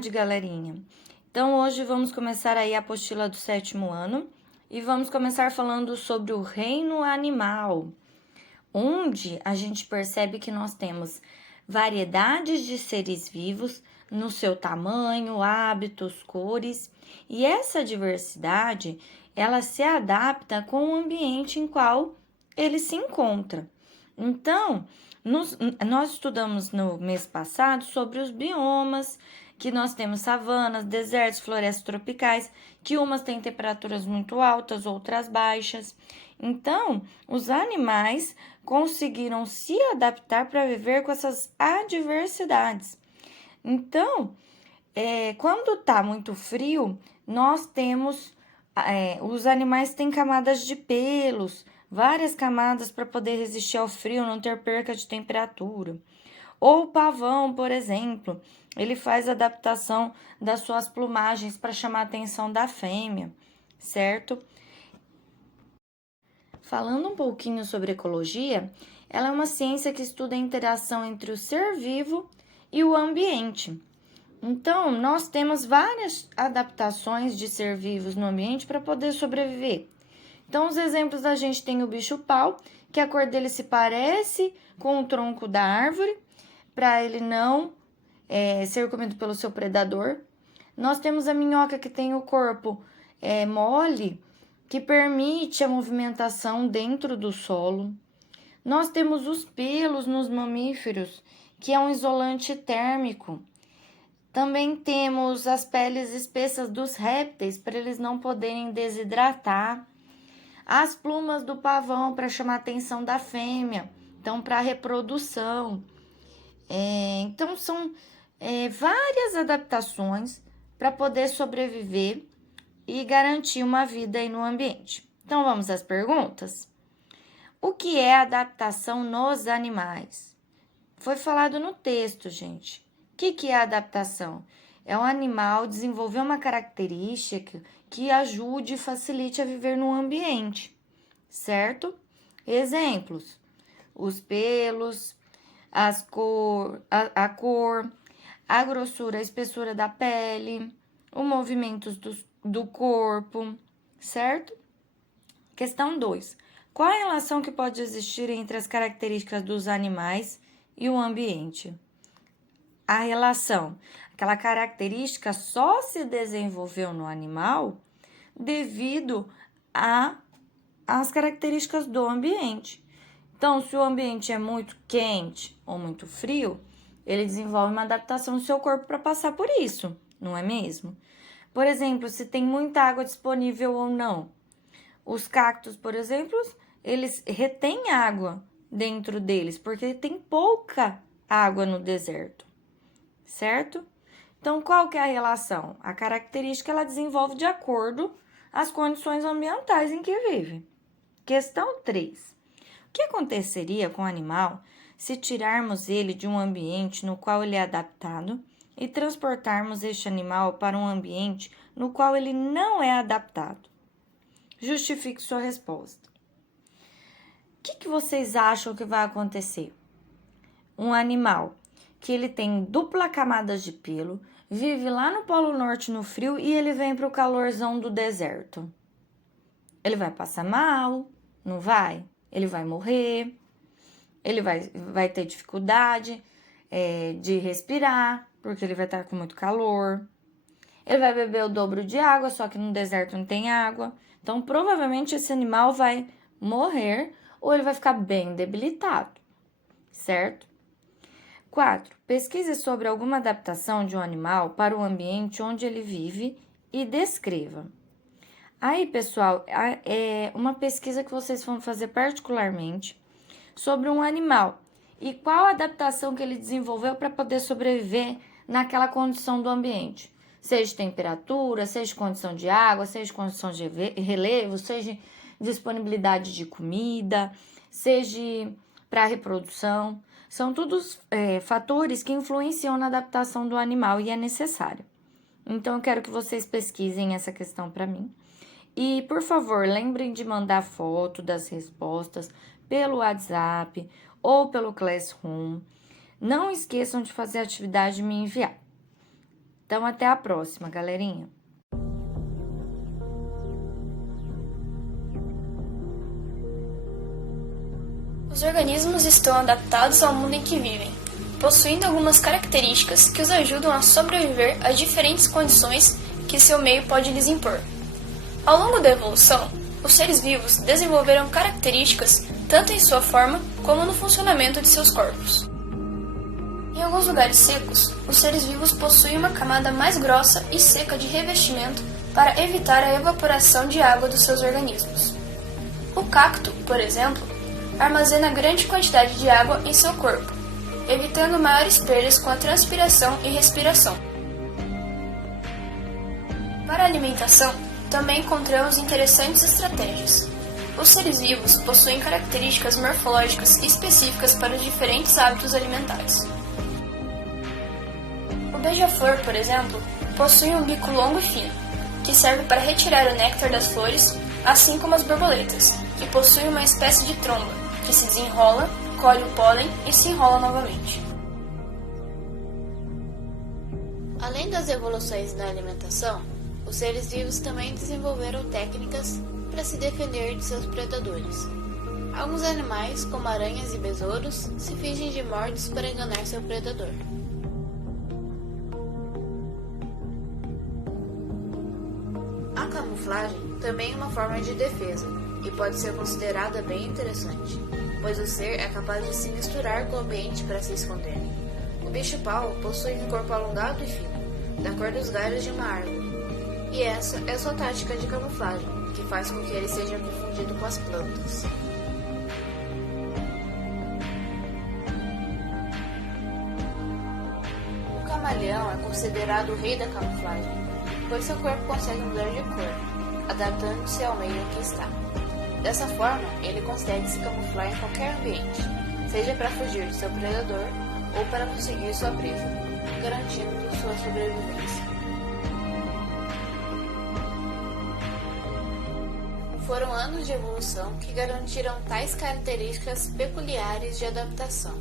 tarde, galerinha. Então, hoje vamos começar aí a apostila do 7º ano e vamos começar falando sobre o reino animal, onde a gente percebe que nós temos variedades de seres vivos no seu tamanho, hábitos, cores, e essa diversidade, ela se adapta com o ambiente em qual ele se encontra. Então, nós estudamos no mês passado sobre os biomas, que nós temos savanas, desertos, florestas tropicais, que umas têm temperaturas muito altas, outras baixas. Então, os animais conseguiram se adaptar para viver com essas adversidades. Então, quando está muito frio, nós temos, os animais têm camadas de pelos, várias camadas para poder resistir ao frio, não ter perca de temperatura. Ou o pavão, por exemplo, ele faz adaptação das suas plumagens para chamar a atenção da fêmea, certo? Falando um pouquinho sobre ecologia, ela é uma ciência que estuda a interação entre o ser vivo e o ambiente. Então, nós temos várias adaptações de ser vivos no ambiente para poder sobreviver. Então, os exemplos da gente tem o bicho-pau, que a cor dele se parece com o tronco da árvore, para ele não ser comido pelo seu predador. Nós temos a minhoca, que tem o corpo mole, que permite a movimentação dentro do solo. Nós temos os pelos nos mamíferos, que é um isolante térmico. Também temos as peles espessas dos répteis, para eles não poderem desidratar. As plumas do pavão, para chamar a atenção da fêmea, então para reprodução. Então, são várias adaptações para poder sobreviver e garantir uma vida aí no ambiente. Então, vamos às perguntas? O que é adaptação nos animais? Foi falado no texto, gente. O que é adaptação? É um animal desenvolver uma característica que ajude e facilite a viver no ambiente, certo? Exemplos: os pelos, a cor, a grossura, a espessura da pele, o movimento do corpo, certo? Questão 2. Qual a relação que pode existir entre as características dos animais e o ambiente? A relação, aquela característica só se desenvolveu no animal devido às características do ambiente. Então, se o ambiente é muito quente ou muito frio, ele desenvolve uma adaptação no seu corpo para passar por isso, não é mesmo? Por exemplo, se tem muita água disponível ou não. Os cactos, por exemplo, eles retêm água dentro deles, porque tem pouca água no deserto, certo? Então, qual que é a relação? A característica, ela desenvolve de acordo às condições ambientais em que vive. Questão 3. O que aconteceria com o animal se tirarmos ele de um ambiente no qual ele é adaptado e transportarmos este animal para um ambiente no qual ele não é adaptado? Justifique sua resposta. O que vocês acham que vai acontecer? Um animal que ele tem dupla camada de pelo, vive lá no Polo Norte no frio e ele vem para o calorzão do deserto. Ele vai passar mal, não vai? Ele vai morrer, ele vai ter dificuldade de respirar, porque ele vai estar com muito calor. Ele vai beber o dobro de água, só que no deserto não tem água. Então, provavelmente, esse animal vai morrer ou ele vai ficar bem debilitado, certo? 4. Pesquise sobre alguma adaptação de um animal para o ambiente onde ele vive e descreva. Aí, pessoal, é uma pesquisa que vocês vão fazer particularmente sobre um animal e qual a adaptação que ele desenvolveu para poder sobreviver naquela condição do ambiente. Seja temperatura, seja condição de água, seja condição de relevo, seja disponibilidade de comida, seja para reprodução. São todos fatores que influenciam na adaptação do animal e é necessário. Então, eu quero que vocês pesquisem essa questão para mim. E, por favor, lembrem de mandar foto das respostas pelo WhatsApp ou pelo Classroom. Não esqueçam de fazer a atividade e me enviar. Então, até a próxima, galerinha! Os organismos estão adaptados ao mundo em que vivem, possuindo algumas características que os ajudam a sobreviver às diferentes condições que seu meio pode lhes impor. Ao longo da evolução, os seres vivos desenvolveram características tanto em sua forma como no funcionamento de seus corpos. Em alguns lugares secos, os seres vivos possuem uma camada mais grossa e seca de revestimento para evitar a evaporação de água dos seus organismos. O cacto, por exemplo, armazena grande quantidade de água em seu corpo, evitando maiores perdas com a transpiração e respiração. Para a alimentação, também encontramos interessantes estratégias. Os seres vivos possuem características morfológicas específicas para os diferentes hábitos alimentares. O beija-flor, por exemplo, possui um bico longo e fino, que serve para retirar o néctar das flores, assim como as borboletas, que possuem uma espécie de tromba, que se desenrola, colhe o pólen e se enrola novamente. Além das evoluções na alimentação, os seres vivos também desenvolveram técnicas para se defender de seus predadores. Alguns animais, como aranhas e besouros, se fingem de mortos para enganar seu predador. A camuflagem também é uma forma de defesa e pode ser considerada bem interessante, pois o ser é capaz de se misturar com o ambiente para se esconder. O bicho-pau possui um corpo alongado e fino, da cor dos galhos de uma árvore, e essa é sua tática de camuflagem, que faz com que ele seja confundido com as plantas. O camaleão é considerado o rei da camuflagem, pois seu corpo consegue mudar de cor, adaptando-se ao meio em que está. Dessa forma, ele consegue se camuflar em qualquer ambiente, seja para fugir de seu predador ou para conseguir sua presa, garantindo sua sobrevivência. Foram anos de evolução que garantiram tais características peculiares de adaptação,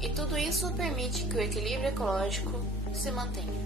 e tudo isso permite que o equilíbrio ecológico se mantenha.